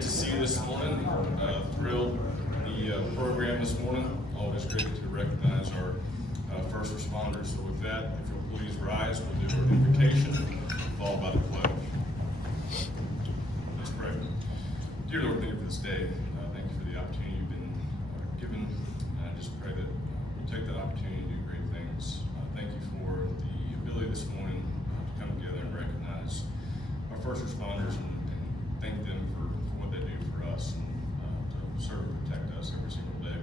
great to see you this morning. Thrilled the program this morning. Always great to recognize our first responders. So with that, if you'll please rise, we'll do our invocation, followed by the pledge. Let's pray. Dear Lord, thank you for this day. Thank you for the opportunity you've been given. I just pray that we'll take that opportunity to do great things. Thank you for the ability this morning to come together and recognize our first responders and thank them for what they do for us and to serve and protect us every single day.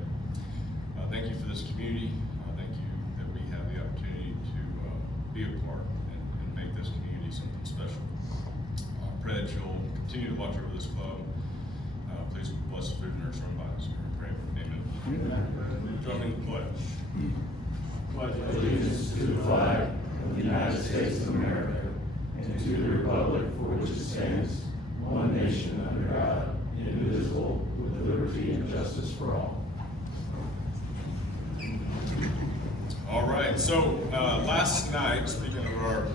Thank you for this community. Thank you that we have the opportunity to be a part and make this community something special. Pray that you'll continue to watch over this club. Please bless the food and nurse run by us. We pray. Amen. Join me in the pledge. Pledge allegiance to the flag of the United States of America and to the republic for which it stands, one nation under God, indivisible, with liberty and justice for all. All right, so last night, speaking of our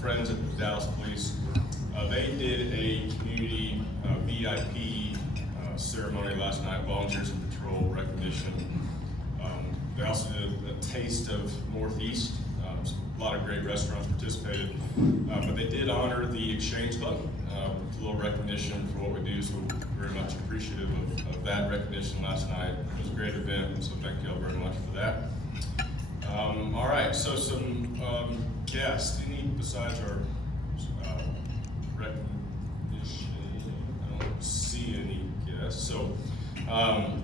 friends at the Dallas Police, they did a community VIP ceremony last night, Volunteers in Patrol recognition. They also did a taste of Northeast. A lot of great restaurants participated, but they did honor the Exchange Club with a little recognition for what we do, so we're very much appreciative of that recognition last night. It was a great event, so thank you all very much for that. All right, so some guests. Any besides our recognition? I don't see any guests. So, all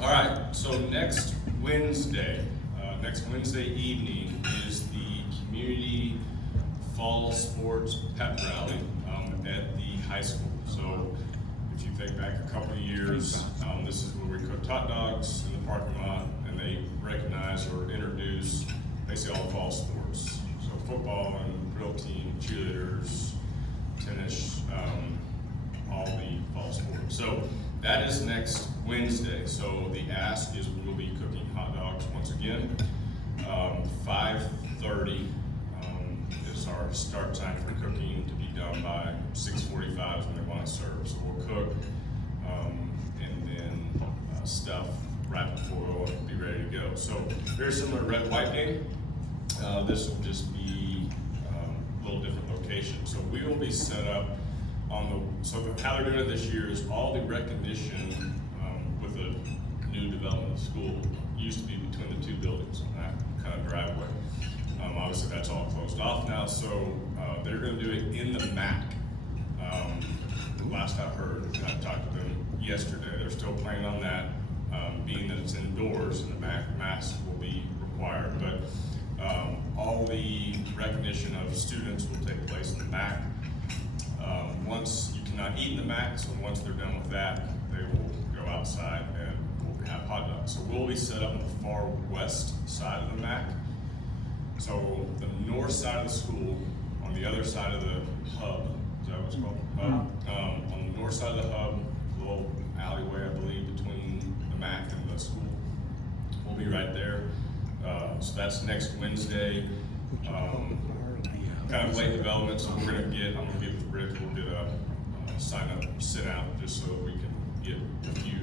right. So next Wednesday evening is the community fall sports pep rally at the high school. So if you think back a couple of years, this is where we cooked hot dogs in the parking lot, and they recognize or introduce basically all fall sports. So football and drill team, cheerleaders, tennis, all the fall sports. So that is next Wednesday. So the ask is we'll be cooking hot dogs once again. 5:30 is our start time for cooking, to be done by 6:45 is when they want to serve. So we'll cook and then stuff right before we'll be ready to go. So very similar to red white game. This will just be a little different location. So we will be set up on the, so how they're doing it this year is all the recognition with the new development of the school used to be between the two buildings on that kind of driveway. Obviously that's all closed off now, so they're going to do it in the MAC. Last I heard, I talked to them yesterday, they're still planning on that, being that it's indoors and the mask will be required, but all the recognition of students will take place in the MAC. Once you cannot eat in the MAC, so once they're done with that, they will go outside and we'll have hot dogs. So we'll be set up on the far west side of the MAC. So the north side of the school, on the other side of the hub, is that what it's called? On the north side of the hub, a little alleyway, I believe, between the MAC and the school. We'll be right there. So that's next Wednesday. Kind of late development, so I'm gonna get with Rick, we'll get a sign up, sit out, just so that we can get a few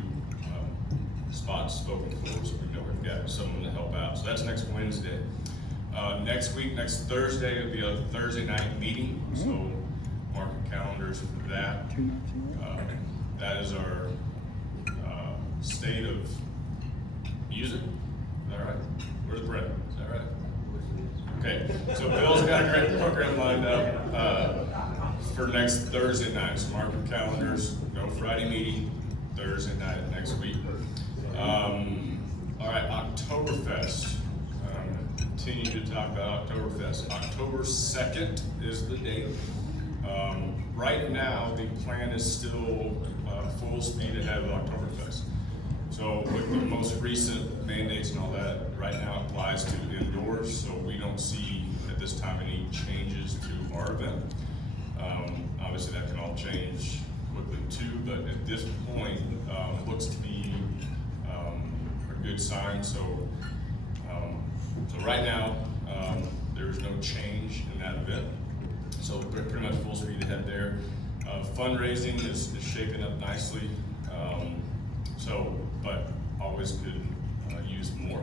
spots spoken for, so we know we've got someone to help out. So that's next Wednesday. Next week, next Thursday, it'll be a Thursday night meeting, so mark your calendars for that. That is our state of music. Is that right? Where's Brett? Is that right? Okay, so Bill's got a great program lined up for next Thursday night. So mark your calendars, no Friday meeting, Thursday night next week. All right, Oktoberfest. Continue to talk about Oktoberfest. October 2nd is the date. Right now, the plan is still full speed ahead of Oktoberfest. So with the most recent mandates and all that, right now applies to indoors, so we don't see at this time any changes to our event. Obviously that can all change quickly too, but at this point, it looks to be a good sign. So right now, there is no change in that event. So pretty much full speed ahead there. fundraising is shaping up nicely. But always could use more.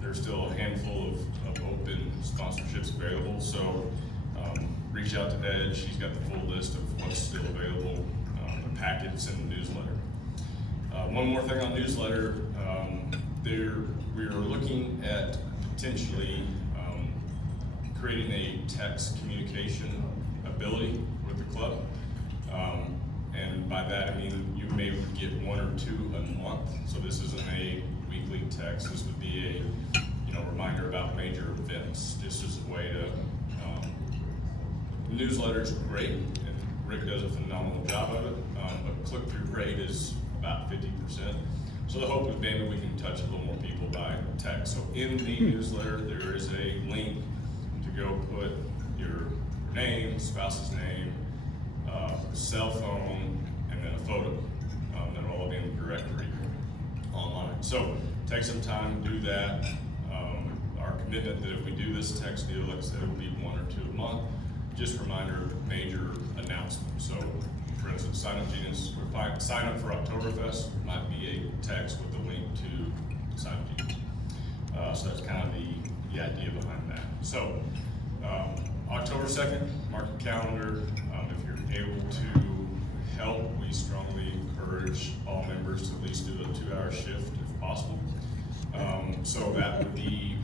There's still a handful of open sponsorships available, so reach out to Ed. She's got the full list of what's still available, the packets and the newsletter. One more thing on newsletter, we are looking at potentially creating a text communication ability with the club. And by that I mean you may get 1 or 2 a month. So this isn't a weekly text. This would be a reminder about major events. Just as a way to. The newsletter's great, and Rick does a phenomenal job of it. But click-through rate is about 50%. So the hope is maybe we can touch a little more people by text. So in the newsletter there is a link to go put your name, spouse's name, cell phone, and then a photo. That'll all be in the directory online. So take some time to do that. Our commitment that if we do this text deal, like I said, it will be 1 or 2 a month. Just a reminder of major announcements. So for instance, sign up for Oktoberfest might be a text with a link to Sign Up Genius. So that's kind of the idea behind that. So October 2nd, mark your calendar. If you're able to help, we strongly encourage all members to at least do a 2-hour shift if possible. So that could be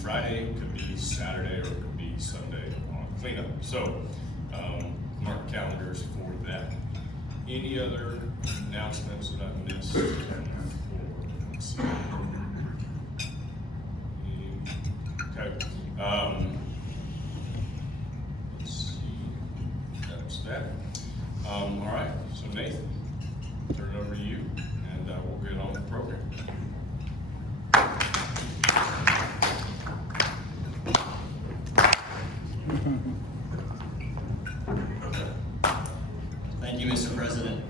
Friday, could be Saturday, or it could be Sunday on cleanup. So mark calendars for that. Any other announcements that I've missed? Let's see. Okay. Let's see. That's that. All right. So Nathan, turn it over to you, and we'll get on with the program. Thank you, Mr. President.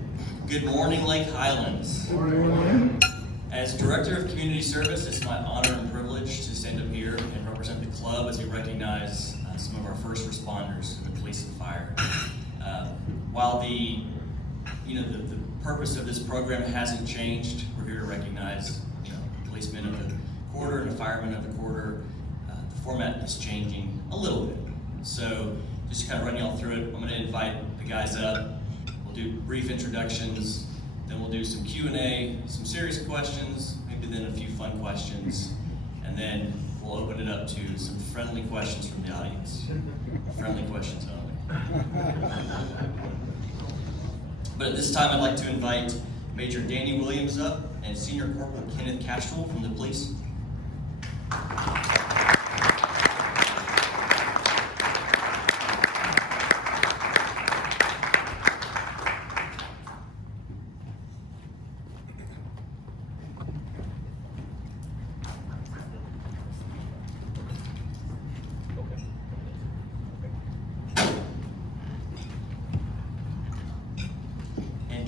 Good morning, Lake Highlands. Good morning. As Director of Community Service, it's my honor and privilege to stand up here and represent the club as we recognize some of our first responders in the police and fire. While the purpose of this program hasn't changed, we're here to recognize policemen of the quarter and the firemen of the quarter. The format is changing a little bit. So just to kind of run y'all through it, I'm going to invite the guys up. We'll do brief introductions, then we'll do some Q&A, some serious questions, maybe then a few fun questions, and then we'll open it up to some friendly questions from the audience. Friendly questions only. But at this time, I'd like to invite Major Danny Williams up and Senior Corporal Kenneth Castrol from the police.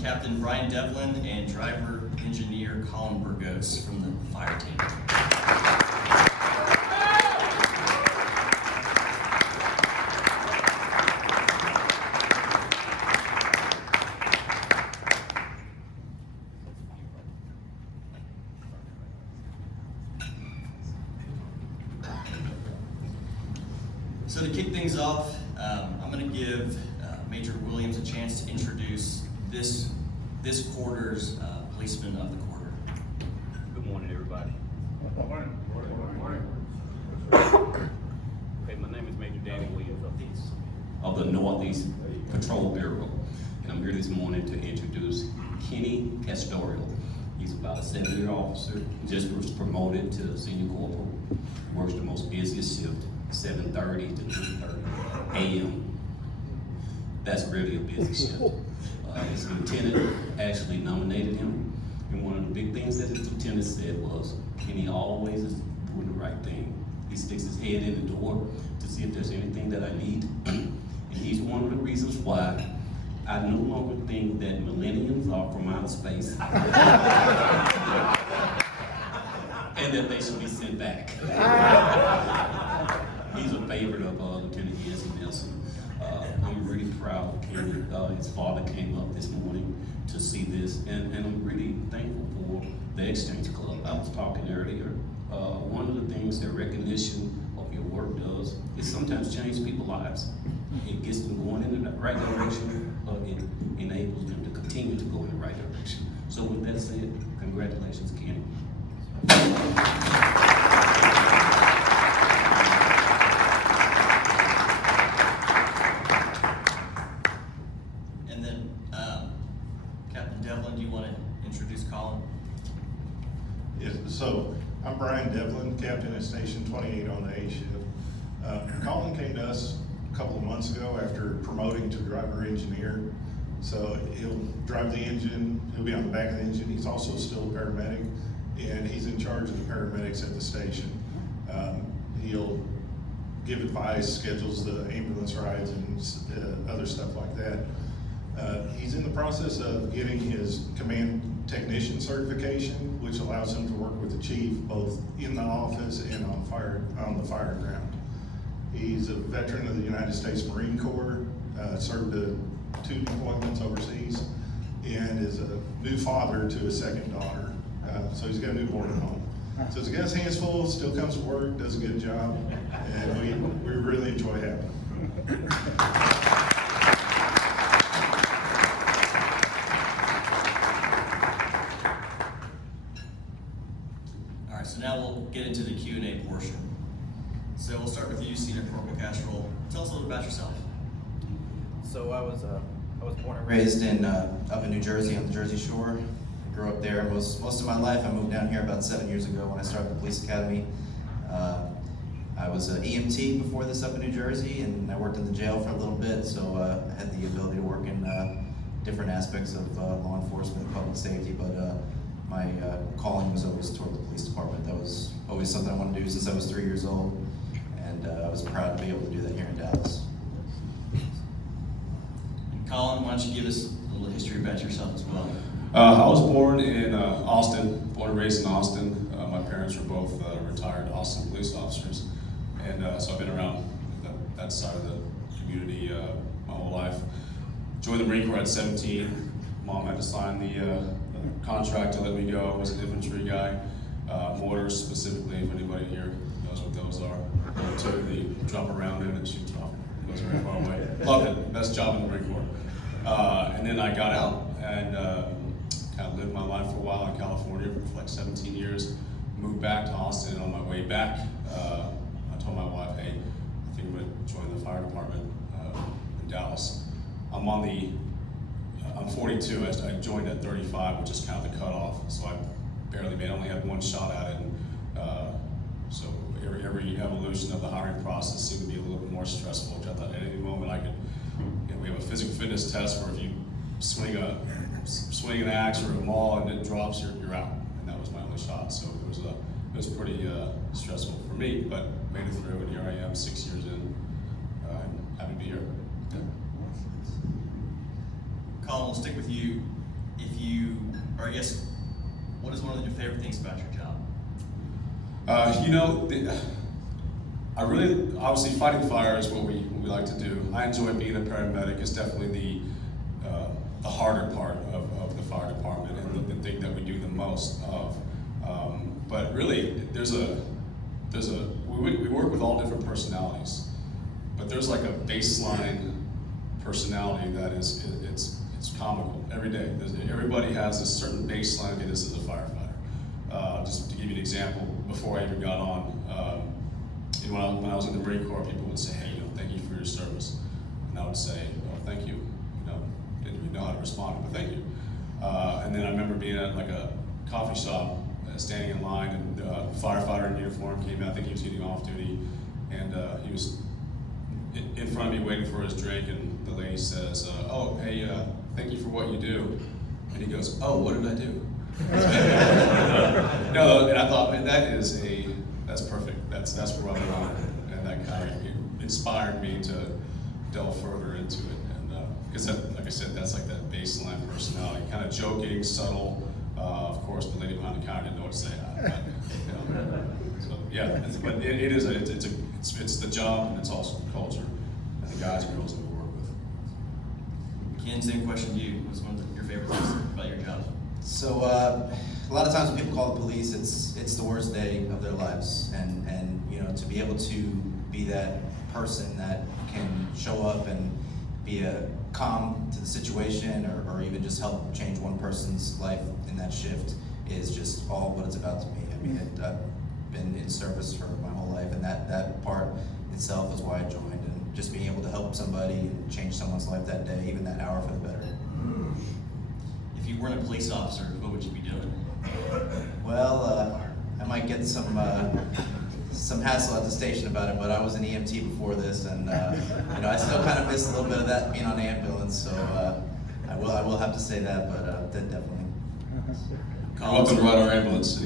Captain Brian Devlin and driver engineer Colin Burgos from the fire team. So to kick things off, I'm going to give Major Williams a chance to introduce this quarter's policeman of the quarter. Good morning, everybody. Good morning. Okay, my name is Major Danny Williams of the Northeast Patrol Bureau, and I'm here this morning to introduce Kenny Castorio. He's about a 7-year officer, just was promoted to senior corporal, works the most busiest shift, 7:30 to 3:30 a.m. That's really a busy shift. His lieutenant actually nominated him, and one of the big things that his lieutenant said was, Kenny always is doing the right thing. He sticks his head in the door to see if there's anything that I need, and he's one of the reasons why I no longer think that millenniums are from outer space, and that they should be sent back. He's a favorite of Lieutenant Yancey Nelson. I'm really proud of Kenny. His father came up and I'm really thankful for the Exchange Club. I was talking earlier, one of the things that recognition of your work does is sometimes change people's lives. It gets them going in the right direction, but it enables them to continue to go in the right direction. So with that said, congratulations, Kenny. And then, Captain Devlin, do you want to introduce Colin? Yes, so I'm Brian Devlin, captain at Station 28 on the A shift. Colin came to us a couple of months ago after promoting to driver engineer. So he'll drive the engine, he'll be on the back of the engine. He's also still a paramedic, and he's in charge of the paramedics at the station. He'll give advice, schedules the ambulance rides and other stuff like that. He's in the process of getting his command technician certification, which allows him to work with the chief both in the office and on the fire ground. He's a veteran of the United States Marine Corps, served 2 deployments overseas, and is a new father to a second daughter. So he's got a newborn at home. So he's got his hands full, still comes to work, does a good job, and we really enjoy having him. All right, so now we'll get into the Q&A portion. So we'll start with you, Senior Corporal Castro. Tell us a little about yourself. So I was born and raised up in New Jersey on the Jersey Shore. I grew up there most of my life. I moved down here about 7 years ago when I started the police academy. I was an EMT before this up in New Jersey, and I worked in the jail for a little bit, so I had the ability to work in different aspects of law enforcement and public safety, but my calling was always toward the police department. That was always something I wanted to do since I was 3 years old, and I was proud to be able to do that here in Dallas. Colin, why don't you give us a little history about yourself as well? I was born in Austin, born and raised in Austin. My parents were both retired Austin police officers, and so I've been around that side of the community my whole life. Joined the Marine Corps at 17. Mom had to sign the contract to let me go. I was an infantry guy. Mortars specifically, if anybody here knows what those are. Typically jump around in and shoot off. It goes very far away. Loved it. Best job in the Marine Corps. And then I got out and kind of lived my life for a while in California for like 17 years. Moved back to Austin, and on my way back, I told my wife, hey, I think I'm going to join the fire department in Dallas. I'm 42. I joined at 35, which is kind of the cutoff. So I barely made. I only had one shot at it. And, so every evolution of the hiring process seemed to be a little bit more stressful. Which I thought at any moment I could. We have a physical fitness test where if you swing an axe or a maul and it drops, you're out. And that was my only shot. So it was pretty stressful for me, but made it through. And here I am, 6 years in. I'm happy to be here. Colin, we'll stick with you. What is one of your favorite things about your job? Obviously fighting fire is what we like to do. I enjoy being a paramedic. It's definitely the harder part of the fire department and the thing that we do the most of. But really, we work with all different personalities, but there's like a baseline personality that it's comical every day. Everybody has a certain baseline. Okay, this is a firefighter. Just to give you an example, before I even got on, when I was in the Marine Corps, people would say, "Hey, thank you for your service," and I would say, "Oh, thank you." Didn't even know how to respond, but thank you. And then I remember being at like a coffee shop, standing in line, and a firefighter in uniform came in. I think he was getting off duty, and he was in front of me waiting for his drink, and the lady says, "Oh, hey, thank you for what you do." And he goes, "Oh, what did I do?" No, and I thought, man, that's perfect. That's where I'm going, and that kind of inspired me to delve further into it. And because like I said, that's like that baseline personality, kind of joking, subtle. Of course, the lady behind the counter didn't know what to say. So yeah, but it's the job, and it's also the culture and the guys and girls that we work with. Ken, same question to you. What's one of your favorite things about your job? So a lot of times when people call the police, it's the worst day of their lives, and you know, to be able to be that person that can show up and be a calm to the situation, or even just help change one person's life in that shift is just all what it's about to me. I mean, I've been in service for my whole life, and that part itself is why I joined, and just being able to help somebody and change someone's life that day, even that hour, for the better. If you weren't a police officer, what would you be doing? Well, I might get some hassle at the station about it, but I was an EMT before this, and you know, I still kind of miss a little bit of that being on the ambulance. So I will have to say that, but that definitely. Welcome to ride our ambulance.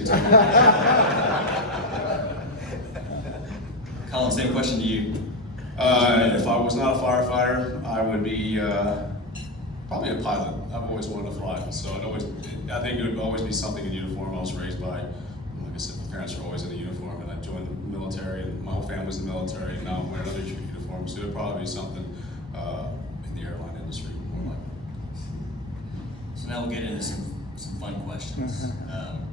Colin, same question to you. If I was not a firefighter, I would be probably a pilot. I've always wanted to fly, so I think it would always be something in uniform. I was raised by, like I said, my parents were always in a uniform, and I joined the military, and my whole family's in the military, and now I'm wearing another uniform, so it would probably be something in the airline industry, more like. So now we'll get into some fun questions.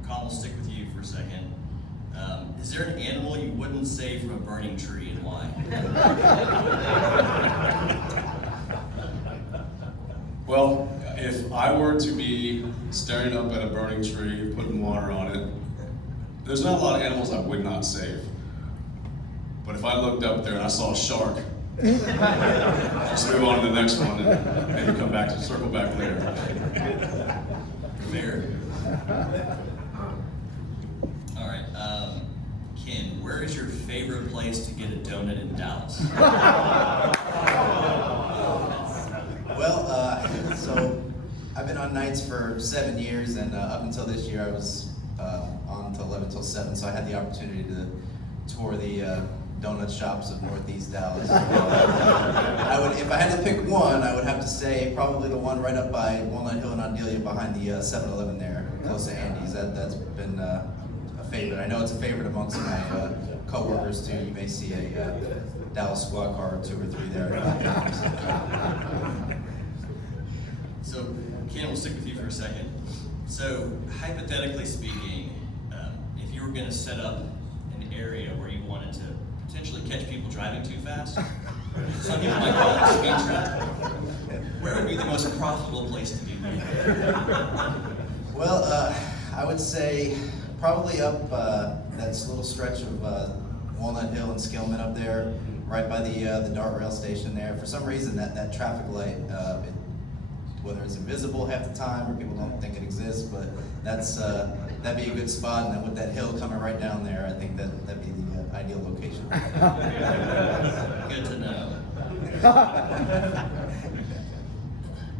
Colin, we'll stick with you for a second. Is there an animal you wouldn't save from a burning tree, and why? Well, if I were to be staring up at a burning tree, putting water on it, there's not a lot of animals I would not save. But if I looked up there and I saw a shark, just move on to the next one and maybe come back to circle back later. Fair. All right, Ken, where is your favorite place to get a donut in Dallas? Well, so I've been on nights for 7 years, and up until this year I was on till 11 till 7, so I had the opportunity to tour the donut shops of Northeast Dallas. If I had to pick one, I would have to say probably the one right up by Walnut Hill and Ondelia behind the 7-Eleven there, close to Andy's. That's been a favorite. I know it's a favorite amongst my co-workers too. You may see a Dallas squad car or 2 or 3 there. So, Ken, we'll stick with you for a second. So, hypothetically speaking, if you were going to set up an area where you wanted to potentially catch people driving too fast, some people might call it a speed trap, where would be the most profitable place to do that? Well, I would say probably up that little stretch of Walnut Hill and Skillman up there, right by the DART rail station there. For some reason, that traffic light, whether it's invisible half the time or people don't think it exists, but that'd be a good spot. And then with that hill coming right down there, I think that'd be the ideal location. Good to know.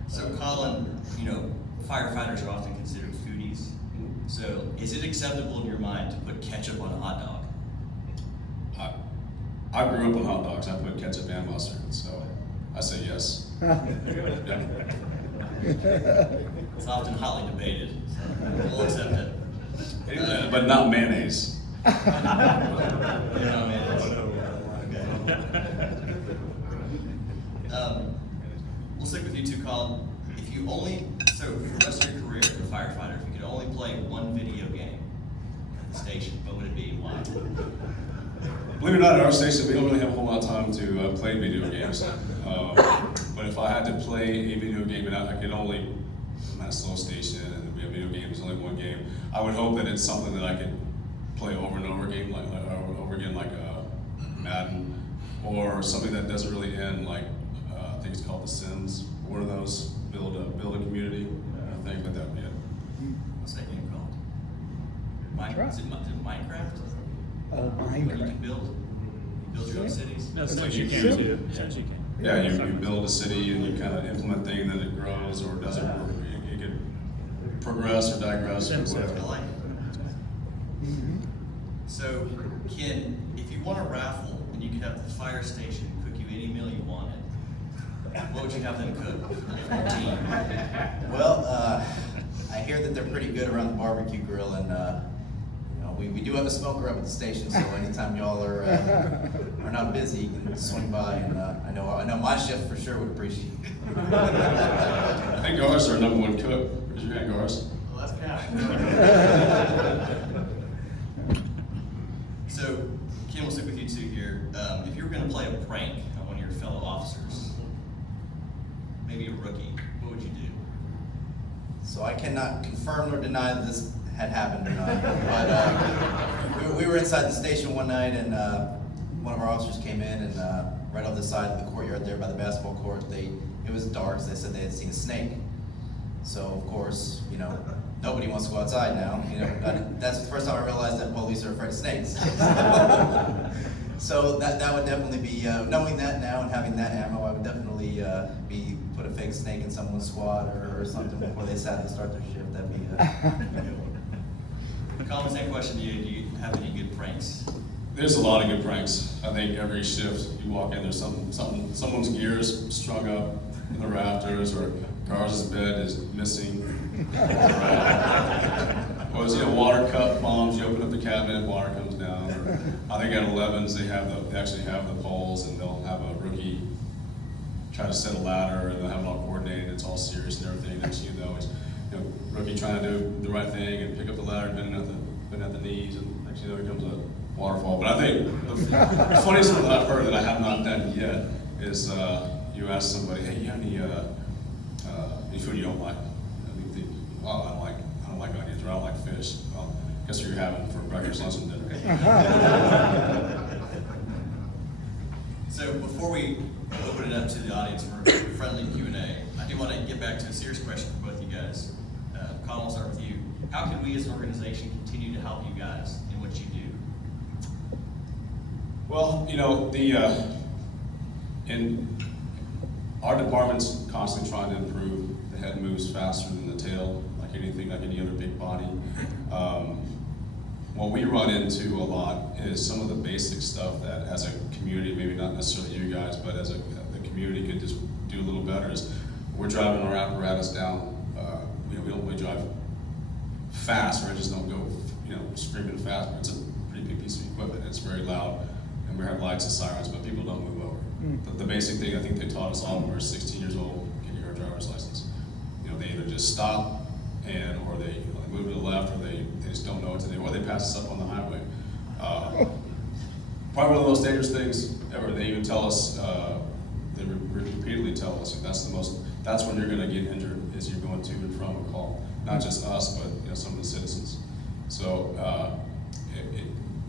So, Colin, you know, firefighters are often considered foodies. So, is it acceptable in your mind to put ketchup on a hot dog? I grew up on hot dogs. I put ketchup and mustard, so I say yes. Yeah. It's often hotly debated, so we'll accept it. But not mayonnaise. We'll stick with you too, Colin. So for the rest of your career as a firefighter, if you could only play one video game at the station, what would it be and why? Believe it or not, at our station, we don't really have a whole lot of time to play video games. But if I had to play a video game and I could only, I'm at a slow station and we have video games, only one game, I would hope that it's something that I could play over and over again, like Madden, or something that doesn't really end, like I think it's called The Sims. One of those, build a community. I think that'd be it. What's that game called? Is it Minecraft? Oh, Where you Minecraft. can build your own cities? No, since you can too. Since you can. Yeah, you build a city and you kind of implement things, and it grows or doesn't work. You could progress or digress or I whatever. like it. So, Ken, if you won a raffle and you could have the fire station cook you any meal you wanted, what would you have them cook for your team? Well, I hear that they're pretty good around the barbecue grill, and you know, we do have a smoker up at the station, so anytime y'all are not busy, you can swing by, and I know my chef for sure would appreciate it. I think Gar's our number one cook. Raise your hand, Gar's. Well, that's So, Ken, we'll stick with you two here. If you were going to play a prank on one of your fellow officers, maybe a rookie, what would you do? So I cannot confirm nor deny that this had happened or not, but we were inside the station one night, and one of our officers came in, and right on the side of the courtyard there by the basketball court, it was dark, so they said they had seen a snake. So of course, you know, nobody wants to go outside now. You know, that's the first time I realized that police are afraid of snakes. So that would definitely be, knowing that now and having that ammo, I would definitely put a fake snake in someone's squad or something before they sadly start their shift. That'd be Colin, same question to you. Do you have any good pranks? There's a lot of good pranks. I think every shift you walk in, there's someone's gear is strung up in the rafters, or Gar's bed is missing. Or you know, water cup bombs. You open up the cabinet, water comes down. Or I think at 11s they actually have the poles, and they'll have a rookie try to set a ladder, and they'll have it all coordinated. It's all serious and everything. Next thing you know, he's rookie trying to do the right thing and pick up the ladder, bending at the knees, and next thing you know, here comes a waterfall. But I think the funniest one that I've heard that I have not done yet is you ask somebody, hey, you have any food you don't like? And they think, wow, I don't like onions, or I don't like fish. Well, guess what you're having for breakfast, lunch, and dinner. So before we open it up to the audience for friendly Q&A, I do want to get back to a serious question for both you guys. Colin, we'll start with you. How can we as an organization continue to help you guys in what you do? Well, you know, in our department's constantly trying to improve. The head moves faster than the tail, like anything, like any other big body. What we run into a lot is some of the basic stuff that, as a community, maybe not necessarily you guys, but as the community could just do a little better. Is we're driving our apparatus down. We don't really drive fast, or I just don't go, screaming fast. But it's a pretty big piece of equipment. It's very loud, and we have lights and sirens, but people don't move over. The basic thing I think they taught us all when we were 16 years old, get your driver's license. They either just stop, or they move to the left, or they just don't know what to do, or they pass us up on the highway. Probably one of the most dangerous things ever. They even tell us, they repeatedly tell us, and that's when you're going to get injured, is you're going to and from a call. Not just us, but some of the citizens. So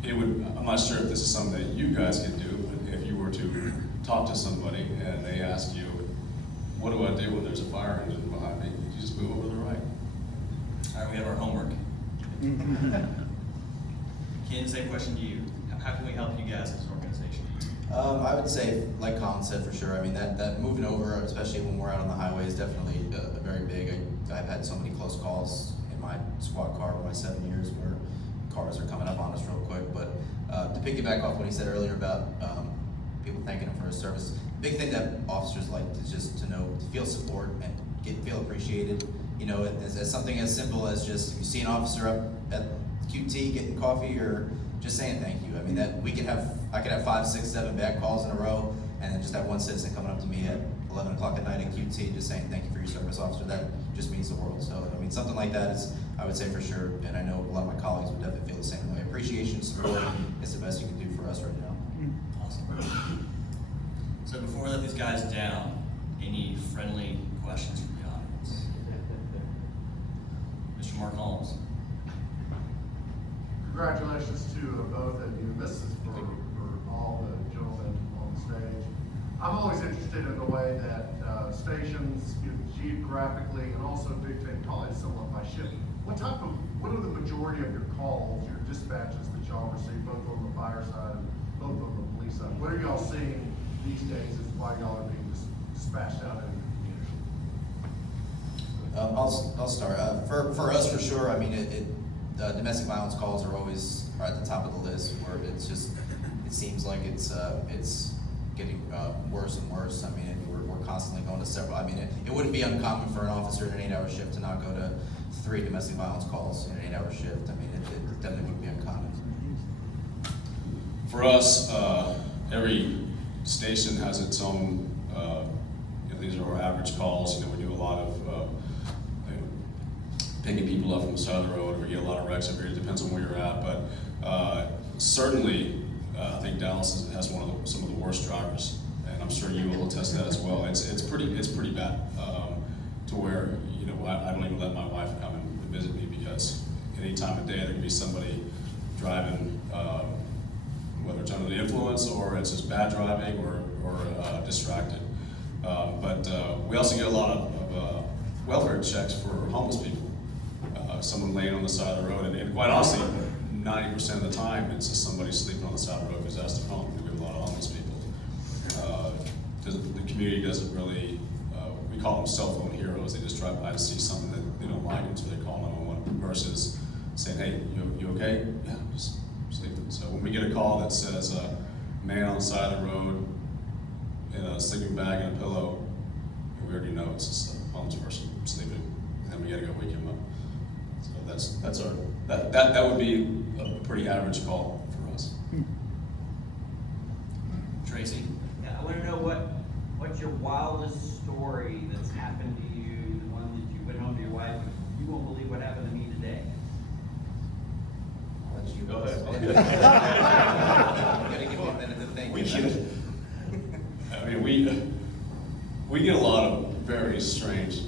I'm not sure if this is something that you guys can do, but if you were to talk to somebody and they ask you, what do I do when there's a fire engine behind me? You just move over to the right. All right, we have our homework. Ken, same question to you. How can we help you guys as an organization? I would say, like Colin said, for sure. I mean, that moving over, especially when we're out on the highway, is definitely a very big. I've had so many close calls in my squad car over my 7 years where cars are coming up on us real quick. But to piggyback off what he said earlier about people thanking him for his service, the big thing that officers like is just to feel support and feel appreciated. As something as simple as just if you see an officer up at QT getting coffee, or just saying thank you. I mean, I could have 5, 6, 7 bad calls in a row, and then just have one citizen coming up to me at 11 o'clock at night at QT just saying thank you for your service, officer. That just means the world. So, I mean, something like that is, I would say for sure, and I know a lot of my colleagues would definitely feel the same way. Appreciation, support is the best you can do for us right now. Awesome. So before we let these guys down, any friendly questions from the audience? Mr. Mark Holmes. Congratulations to both of you. This is for all the gentlemen on the stage. I'm always interested in the way that stations, geographically, and also dictate probably somewhat by shift. What are the majority of your calls, your dispatches that y'all receive, both on the fire side and both on the police side? What are y'all seeing these days as why y'all are being dispatched out in the community? I'll start. For us, for sure. I mean, domestic violence calls are always at the top of the list. Where it seems like it's getting worse and worse. I mean, we're constantly going to several. I mean, it wouldn't be uncommon for an officer in an 8-hour shift to not go to 3 domestic violence calls in an 8-hour shift. I mean, it definitely would be uncommon. For us, every station has its own, these are our average calls. We do a lot of picking people up from the side of the road. We get a lot of wrecks over here. It depends on where you're at, but certainly, I think Dallas has some of the worst drivers, and I'm sure you will attest to that as well. It's pretty bad to where I don't even let my wife come and visit me because any time of day there can be somebody driving, whether it's under the influence or it's just bad driving or distracted. But we also get a lot of welfare checks for homeless people. Someone laying on the side of the road, and quite honestly, 90% of the time, it's just somebody sleeping on the side of the road who's asked to home. We have a lot of homeless people. The community doesn't really, we call them cell phone heroes. They just drive by to see something that they don't like, and so they call 911 versus saying, hey, you okay? Yeah, just sleeping. So when we get a call that says a man on the side of the road in a sleeping bag and a pillow, we already know it's just a homeless person sleeping, and then we gotta go wake him up. So that would be a pretty average call for us. Tracy? Yeah, I want to know what's your wildest story that's happened to you, the one that you went home to your wife, and you won't believe what happened to me today. I'll let you Go ahead. You gotta give me a minute to think. We get a lot of very strange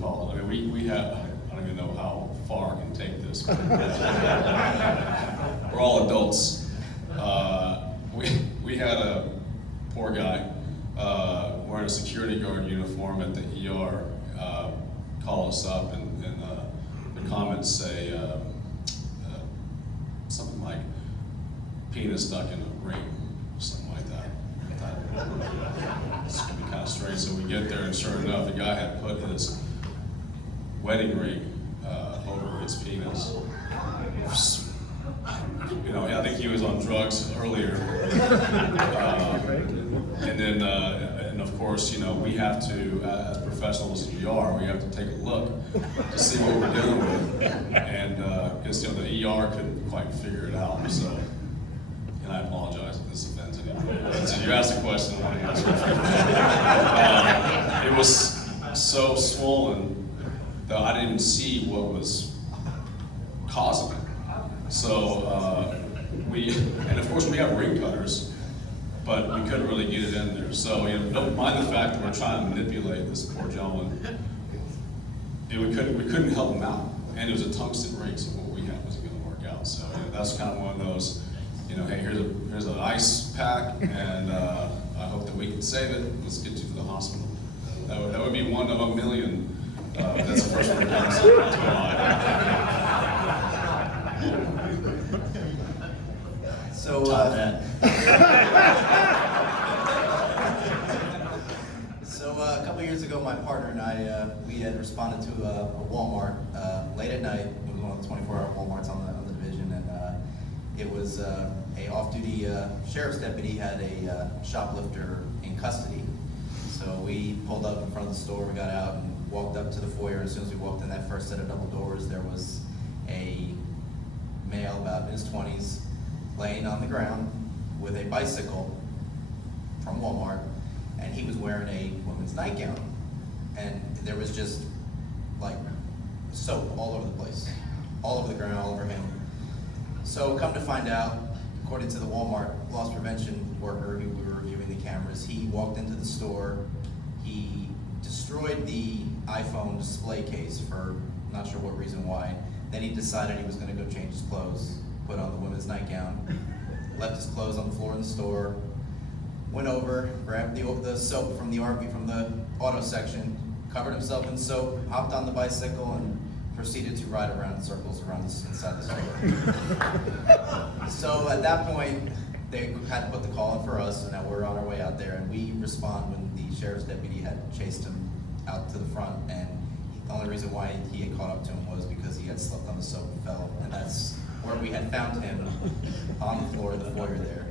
calls. I mean, we have, I don't even know how far I can take this. But we're all adults. We had a poor guy wearing a security guard uniform at the ER call us up, and the comments say something like penis stuck in a ring, something like that. It's gonna be kind of strange. So we get there, and sure enough, the guy had put his wedding ring over his penis. I think he was on drugs earlier. And then, and of course, we have to, as professionals as we are, we have to take a look to see what we're dealing with. And because the ER couldn't quite figure it out. So, and I apologize if this offends anyone. So you asked a question, I want to answer it. It was so swollen that I didn't see what was causing it. So and of course we have ring cutters, but we couldn't really get it in there. So don't mind the fact that we're trying to manipulate this poor gentleman. We couldn't help him out, and it was a tungsten ring, so what we had wasn't going to work out. So that's kind of one of those, hey, here's an ice pack, and I hope that we can save it. Let's get you to the hospital. That would be one of a million. That's the first one that comes to mind. So, a couple years ago, my partner and I, we had responded to a Walmart late at night. It was one of the 24-hour Walmarts on the division, and it was a off-duty sheriff's deputy had a shoplifter in custody. So we pulled up in front of the store, we got out and walked up to the foyer. As soon as we walked in that first set of double doors, there was a male about in his 20s laying on the ground with a bicycle from Walmart, and he was wearing a women's nightgown, and there was just like soap all over the place, all over the ground, all over him. So come to find out, according to the Walmart loss prevention worker who we were reviewing the cameras, he walked into the store, he destroyed the iPhone display case for not sure what reason why. Then he decided he was going to go change his clothes, put on the women's nightgown, left his clothes on the floor in the store, went over, grabbed the soap from the RV from the auto section, covered himself in soap, hopped on the bicycle, and proceeded to ride around in circles around inside the store. So at that point, they had to put the call in for us, so now we're on our way out there, and we respond when the sheriff's deputy had chased him out to the front, and the only reason why he had caught up to him was because he had slept on the soap and fell, and that's where we had found him, on the floor of the foyer there.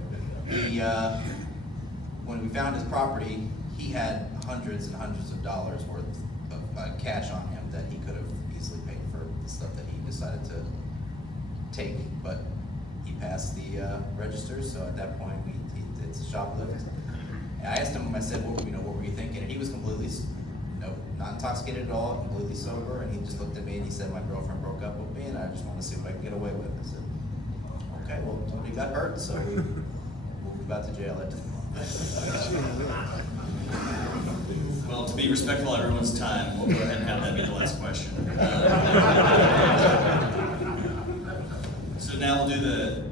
When we found his property, he had hundreds and hundreds of dollars worth of cash on him that he could have easily paid for decided to take, but he passed the register, so at that point, it's a shoplift. And I asked him, I said, what were you thinking? And he was completely, not intoxicated at all, completely sober, and he just looked at me and he said, my girlfriend broke up with me and I just want to see what I can get away with. I said, okay, well, nobody got hurt, so we'll move out to jail. Well, to be respectful of everyone's time, we'll go ahead and have that be the last question. So now we'll do the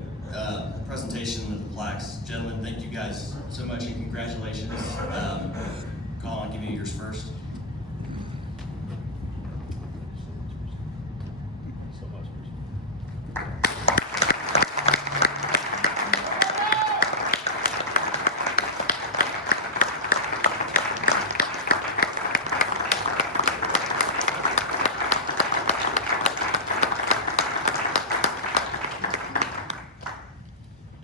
presentation of the plaques. Gentlemen, thank you guys so much and congratulations. Colin, I'll give you yours first.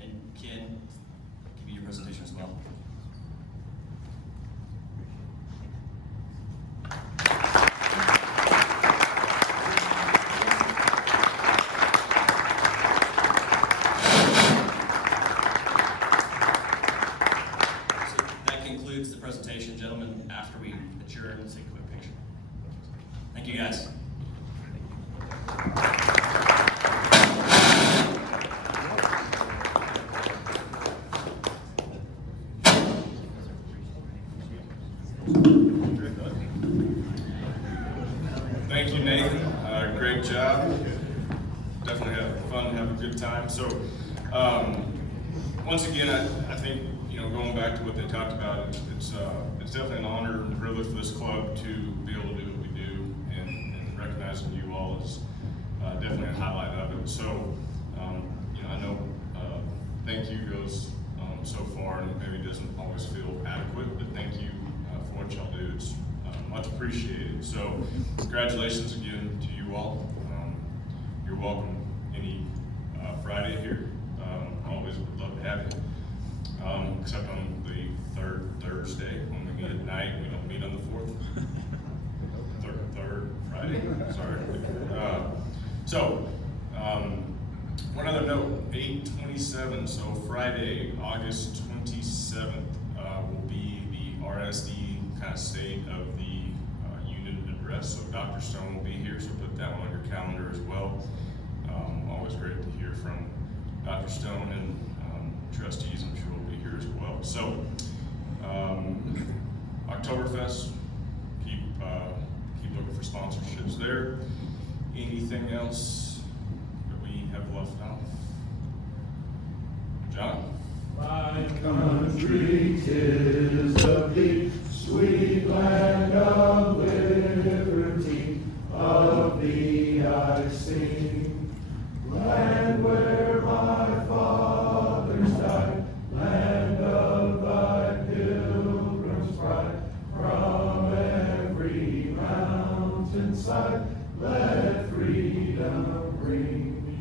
And Ken, give you your presentation as well. So that concludes the presentation, gentlemen. After we adjourn, let's take a quick picture. Thank you, guys. Thank you, Nathan. Great job. Definitely had fun, have a good time. So, once again, I think, going back to what they talked about, it's definitely an honor and privilege for this club to be able to do what we do, and recognizing you all is definitely a highlight of it. So, I know thank you goes so far, and maybe doesn't always feel adequate, but thank you for what y'all do. It's much appreciated. So, congratulations again to you all. You're welcome any Friday here. Always would love to have you. Except on the third Thursday when we meet at night. We don't meet on the fourth. Third Friday. Sorry. One other note: 8/27. So Friday, August 27th, will be the RSD kind of state of the union address. So Dr. Stone will be here. So put that one on your calendar as well. Always great to hear from Dr. Stone, and trustees, I'm sure, will be here as well. So, Oktoberfest, keep looking for sponsorships there. Anything else that we have left off? John? My country 'tis the big sweet land of liberty, of thee I sing, land where my fathers died, land of thy pilgrim's pride, from every mountainside, let freedom ring.